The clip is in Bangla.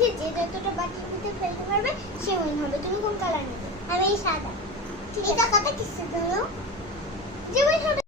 মধ্যে যে যতটা বাটির মধ্যে ফেলতে পারবে সে উইন হবে। তুমি কোন কালার নেবে? আমি এই সাদা। ঠিক আছে, এটা কত কিছু দাও? যে উইন হবে